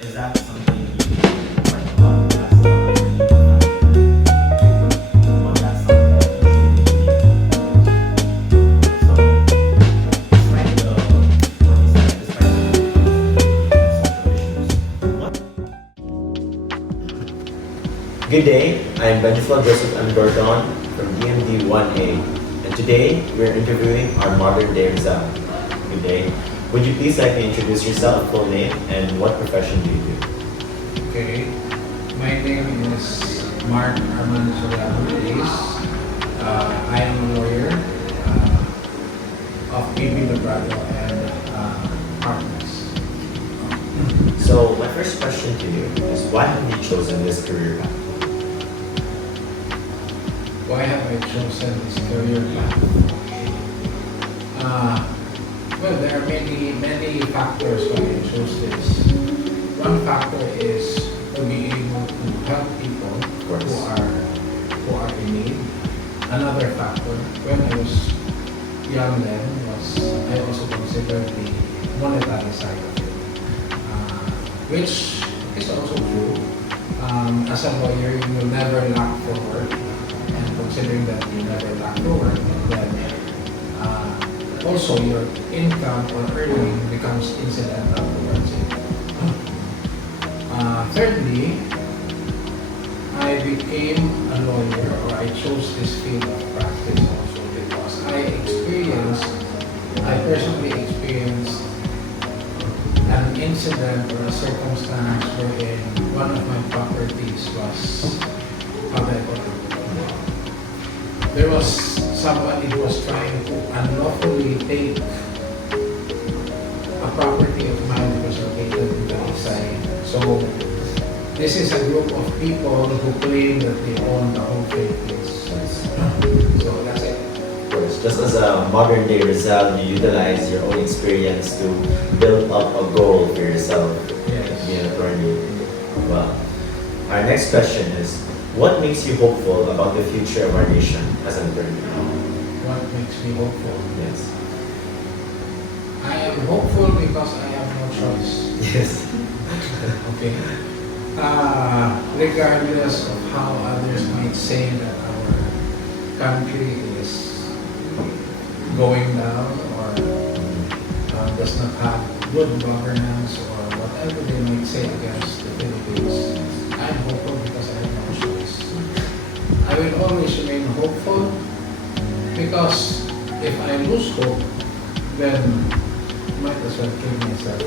Is that something you like a lot? That's a lot of you But that's something that you truly believe. So, despite the what you said, despite the social issues, Good day, I'm Benjifla Joseph M. Gordon from DMD 1A, and today we're interviewing our modern day Rizal. Good day. Would you please like me introduce yourself, full name, and what profession do you do? Okay, my name is Mark Armando Soriano Reyes. I am a lawyer of PB Labrado and Partners. So my first question to you is why have you chosen this career path? Why have I chosen this career path? Well, there are many factors why I chose this. One factor is to be able to help people who are in need. Another factor, when I was young then, was I also considered the monetary side of it, which is also true. As a lawyer, you will never lack for work, and considering that you never lack for work, then also your income or earning becomes incidental towards it. Thirdly, I became a lawyer, or I chose this field of practice also because I personally experienced an incident or a circumstance wherein one of my properties was abandoned. There was somebody who was trying to unlawfully take a property of mine that was located in Talisay. So this is a group of people who claim that they own the whole Philippines. So that's it. Of course, just as a modern day Rizal, you utilize your own experience to build up a goal for yourself. Yes. Being an attorney. Well, our next question is, what makes you hopeful about the future of our nation as an attorney? What makes me hopeful? Yes. I am hopeful because I have no choice. Yes. Okay. Regardless of how others might say that our country is going down or does not have good governance or whatever they might say against the Philippines, I'm hopeful because I have no choice. I will always remain hopeful because if I lose hope, then I might as well kill myself.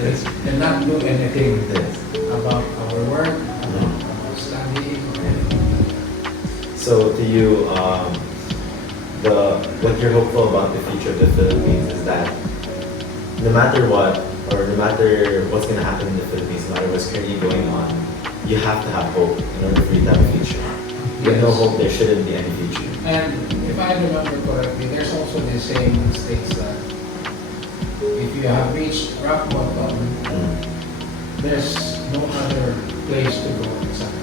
Yes, and not do anything Yes. about our work, about studying, or anything. So to you, what you're hopeful about the future of the Philippines is that no matter what, or no matter what's going to happen in the Philippines, no matter what's currently going on, you have to have hope in order for you to have a future. With no Yes. hope, there shouldn't be any future. And if I remember correctly, there's also this saying that states that if you have reached rock bottom, there's no other place to go except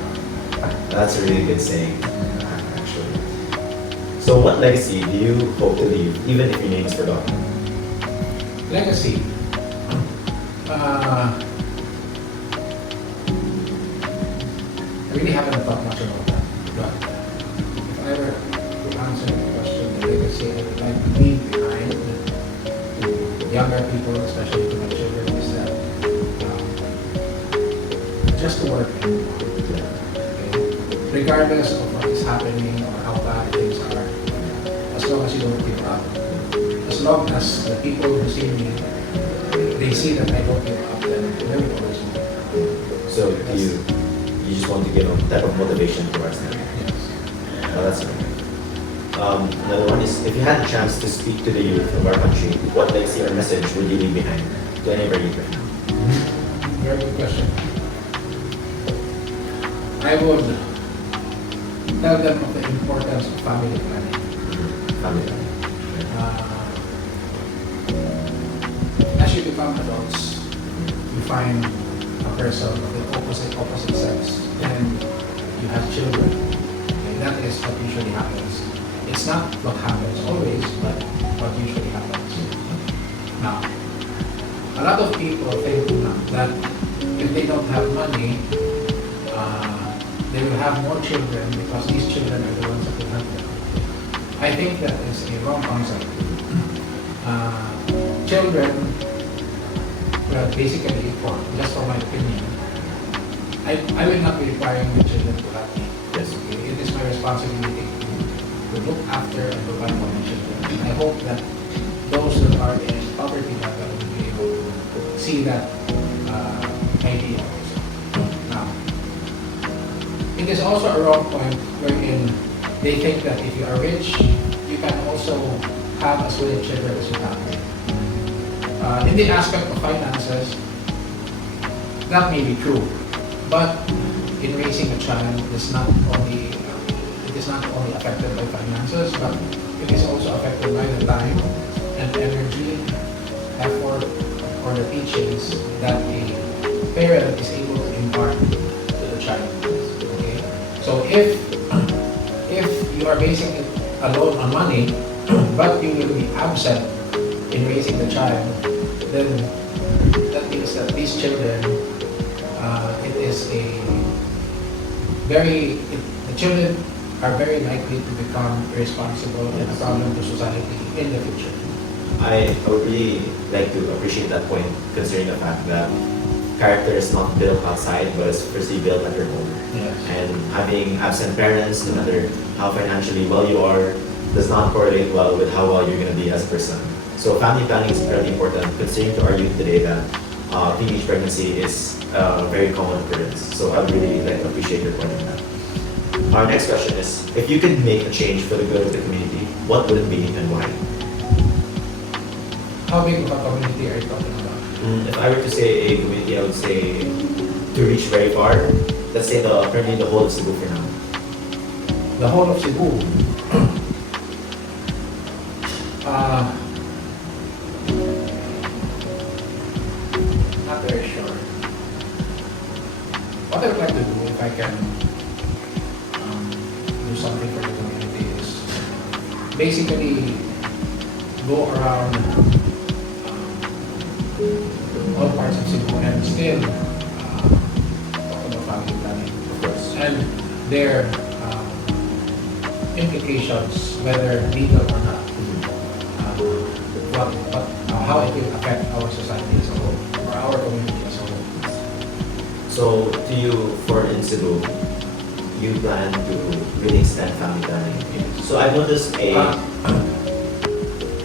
rock. That's a really good saying, actually. So what legacy do you hope to leave, even if your name is forgotten? Legacy. I really haven't thought much about that. But if I were to answer the question, the legacy I would like to leave behind to younger people, especially to my children, is that just to work anymore. Okay? Regardless of what is happening or how bad things are, as long as you don't give up, as long as the people who see me, they see that I don't give up, then they will always move. So do you just want to give a type of motivation towards them? Yes. Oh, that's right. Another one is, if you had the chance to speak to the youth of our country, what legacy or message would you leave behind to any of our youth right now? Very good question. I would tell them of the importance of family planning. Family life. As you become adults, you find a person of the opposite sex, and you have children. And that is what usually happens. It's not what happens always, but what usually happens. Now, a lot of people think that if money, they will have more children because these children are the ones that will help them. I think that is a wrong concept. Children, well, basically, just for my opinion, I will not be requiring my children to help me. Yes. Okay? It is my responsibility to look after and provide for my children. And I hope that those that are in poverty level will be able to see that idea also. Now, it is also a wrong point wherein they think that if you are rich, you can also have as many children as you have. In the aspect of finances, that may be true, but in raising a child, it is not only affected by finances, but it is also affected by the time and energy, effort, or the teachings that a parent is able to impart to the child. Okay, so if you are basing it alone on money, but you will be absent in raising the child, then that means that these children, the children are very likely to become irresponsible and a problem to society in the future. I would really like to appreciate that point, considering the fact that character is not built outside, but is firstly built at your home. Yes. And having absent parents, no matter how financially well you are, does not correlate well with how well you're going to be as a person. So family planning is very important, considering to our youth today that teenage pregnancy is a very common occurrence. So I would really like to appreciate your point on that. Our next question is, if you could make a change for the good of the community, what would it be and why? How big of a community are you talking about? If I were to say a community, I would say to reach very far. Let's say currently the whole of Cebu for now. The whole of Cebu. Not very sure. What I would like to do, if I can do something for the community, is basically go around all parts of Cebu and still talk about family planning, Of course. and their implications, whether legal or not, how it will affect our society as a whole, or our community as a whole. So to you, for in Cebu, you plan to really extend family planning. So I've noticed I'd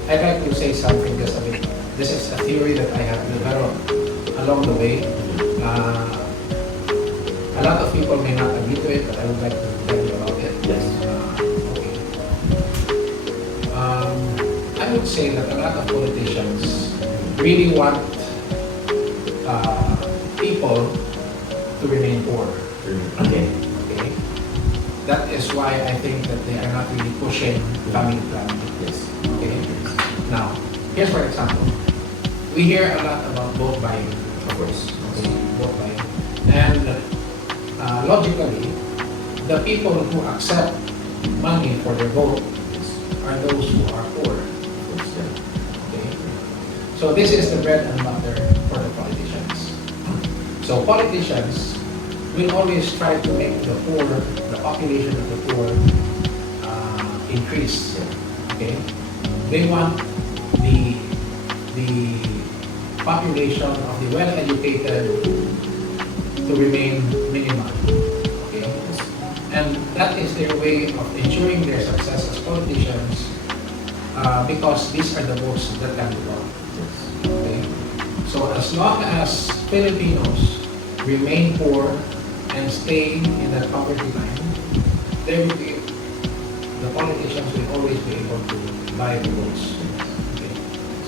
like to say something just a bit. This is a theory that I have developed along the way. A lot of people may not agree to it, but I would like to tell you about it. Yes. Okay. I would say that a lot of politicians really want people to remain poor. Okay. Okay. That is why I think that they are not really pushing family planning. Yes. Okay. Now, here's for example. We hear a lot about vote buying. Of course. Okay, vote buying. And logically, the people who accept money for their vote are those who are poor. Of course, yeah. Okay. So this is the bread and butter for the politicians. So politicians will always try to make the poor, the population of the poor, increase. Okay. They want the population of the well-educated to remain minimal. Okay. And that is their way of ensuring their success as politicians, because these are the votes that can be bought. Okay. So as long as Filipinos remain poor and stay in that poverty line, the politicians will always be able to buy the votes. Okay.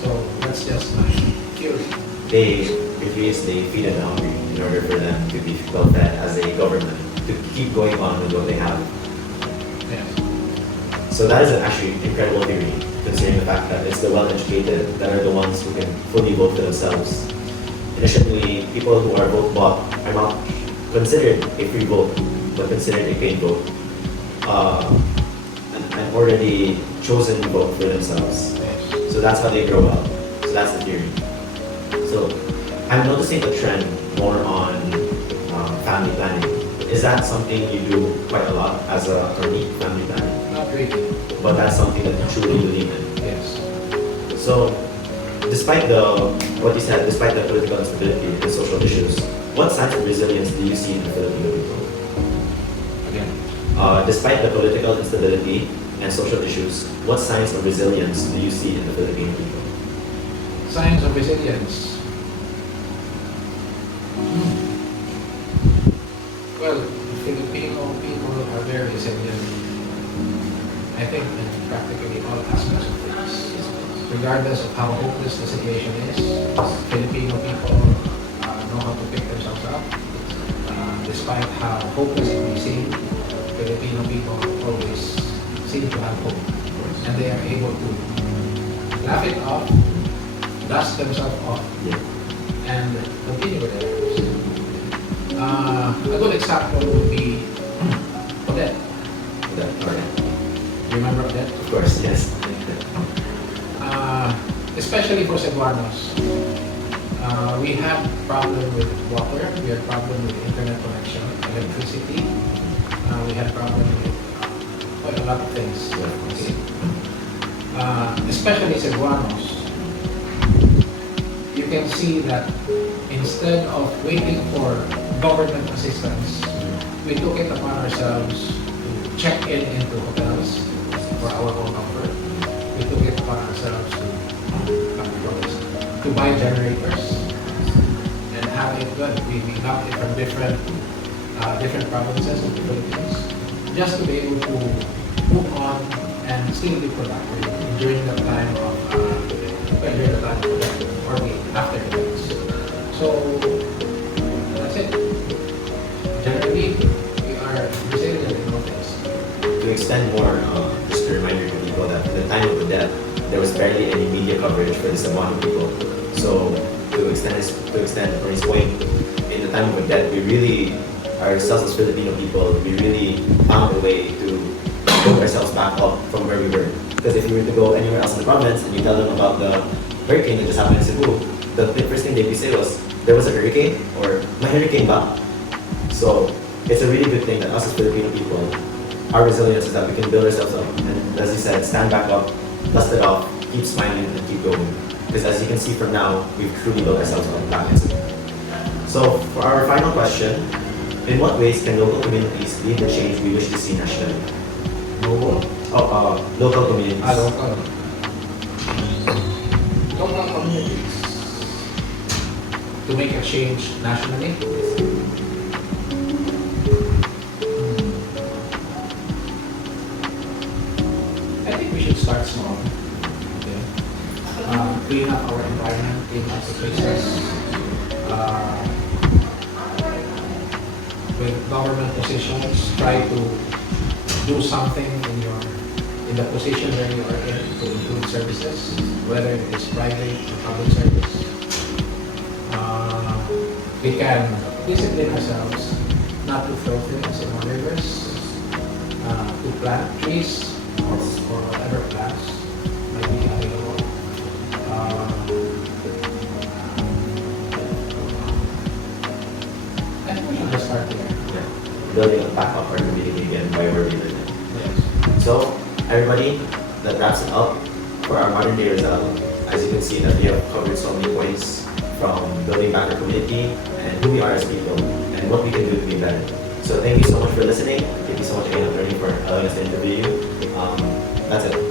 So that's just my theory. They feed the hungry in order for them to be well fed as a government to keep going on with what they have. Yes. So that is actually incredible theory, considering the fact that it's the well-educated that are the ones who can fully vote for themselves. Initially, people who are vote bought are not considered a free vote, but considered a paid vote. An already chosen vote for themselves. Yes. So that's how they grow up. So that's the theory. So I'm noticing a trend more on family planning. Is that something you do quite a lot as a attorney, family planning? Not really. But that's something that you truly believe in. Yes. So, despite what you said, despite the political instability and social issues, what signs of resilience do you see in the Filipino people? Again. Despite the political instability and social issues, what signs of resilience do you see in the Filipino people? Signs of resilience. Well, Filipino people are very resilient. I think in practically all aspects of things. Regardless of how hopeless the situation is, Filipino people know how to pick themselves up. Despite how hopeless it may seem, Filipino people always seem to have hope. And they are able to laugh it off, dust themselves off, and continue with their lives. A good example would be Odette. You remember Odette? Of course, yes. Especially for Cebuanos. We had problem with water, we had problem with internet connection, electricity, we had problem with quite a lot of things. Okay. Especially Cebuanos, you can see that instead of waiting for government assistance, we took it upon ourselves to check into hotels for our own comfort. We took it upon ourselves to buy generators and have it good. We got it from different provinces of the Philippines just to be able to move on and still be productive during the time of or after events. So that's it. Generally, we are resilient in all things. To extend more, just a reminder to people that at the time of the death, there was barely any media coverage for the Cebuano people. So to extend Tony's point, in the time of the death, we really, ourselves as Filipino people, we really found a way to build ourselves back up from where we were. Because if you were to go anywhere else in the province and you tell them about the hurricane that just happened in Cebu, the first thing they'd say was, there was a hurricane, or may hurricane ba? So it's a really good thing that us as Filipino people, our resilience is that we can build ourselves up and, as you said, stand back up, dust it off, keep smiling and keep going. Because as you can see from now, we've truly built ourselves up back in Cebu. So for our final question, in what ways can local communities lead the change we wish to see nationally? Local communities. Local communities to make a change nationally. I think we should start small. Okay. Clean up our environment, clean up the places. With government positions, try to do something in the position where you are in to improve services, whether it is private or public service. We can discipline ourselves not to throw things in our rivers, to plant trees or whatever plants might be available. I think we should just start there. Building back up our community again by where we live. Yes. So, everybody, that wraps it up for our modern day Rizal. As you can see, that we have covered so many points from building back our community and who we are as people and what we can do to be better. So thank you so much for listening. Thank you so much again, Attorney, for allowing us to interview you. That's it.